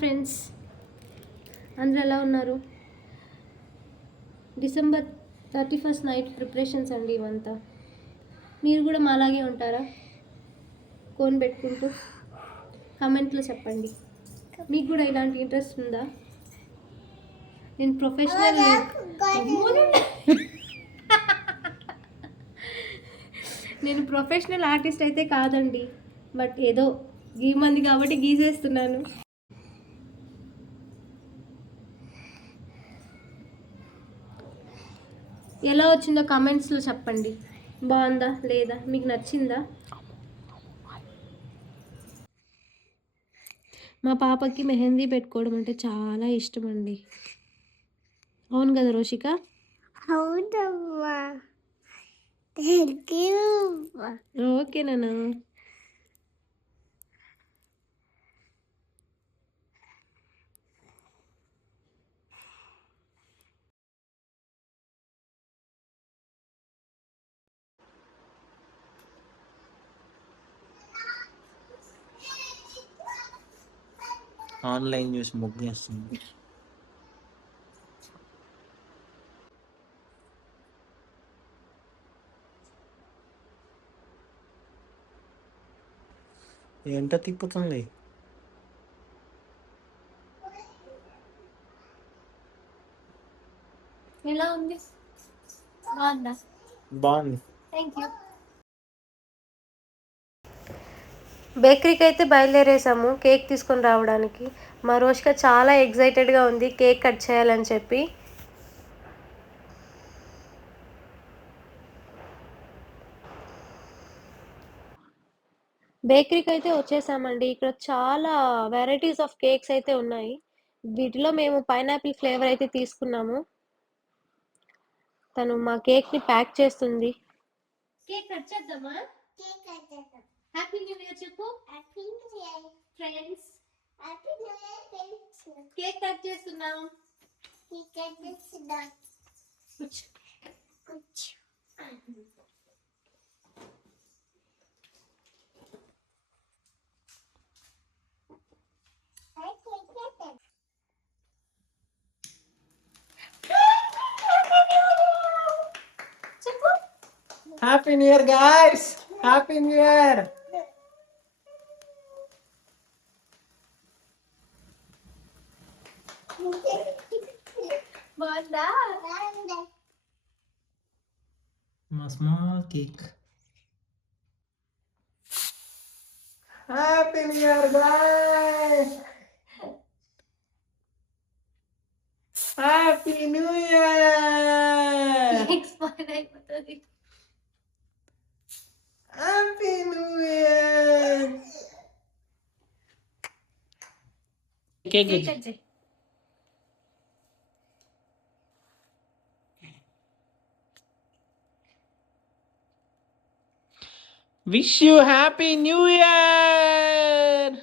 Friends, అందరూ ఎలా ఉన్నారు? డిసెంబర్ 31st నైట్ ప్రిపరేషన్స్ అండి ఇవంతా. మీరు కూడా మాలాగే ఉంటారా? కోన్ పెట్టుకుంటూ కమెంట్లో చెప్పండి. మీకు కూడా ఇలాంటి ఇంట్రెస్ట్ ఉందా? నేను ప్రొఫెషనల్ ఆర్టిస్ట్ అయితే కాదండి, బట్ ఏదో గీమంది కాబట్టి గీసేస్తున్నాను. ఎలా వచ్చిందో కామెంట్స్లో చెప్పండి. బాగుందా లేదా, మీకు నచ్చిందా? మా పాపకి మెహందీ పెట్టుకోవడం అంటే చాలా ఇష్టం అండి. అవును కదా రోషిక? అవునమ్మా. ఓకే నాన్న. ఆన్లైన్ చూసి ముగ్గేస్తుంది. ఏంటో తిప్పుతుంది. ఎలా ఉంది? బాగుందా? బాగుంది. Thank you. బేకరీకి అయితే బయలుదేరేసాము కేక్ తీసుకొని రావడానికి. మా రోషిక చాలా ఎగ్జైటెడ్గా ఉంది కేక్ కట్ చేయాలని చెప్పి. బేకరీకి అయితే వచ్చేసామండి. ఇక్కడ చాలా వెరైటీస్ ఆఫ్ కేక్స్ అయితే ఉన్నాయి. వీటిలో మేము పైనాపిల్ ఫ్లేవర్ అయితే తీసుకున్నాము. తను మా కేక్ని ప్యాక్ చేస్తుంది. కేక్ కట్ చేద్దామా? హ్యాపీ న్యూ ఇయర్ చెప్పు. Happy new year friends. Happy new year friends. Cake cut చేస్తున్నాం. కేక్ కట్ చేస్తున్నాం. కూర్చో. కూర్చో. Happy new year guys. Happy new year. బాగుందా? మా small cake. Happy new year guys. Happy new year. Expire అయిపోతుంది. Happy new year. Cake cut చేయి. Wish you happy new year.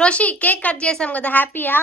Roshi cake cut చేసాం కదా, హ్యాపీయా?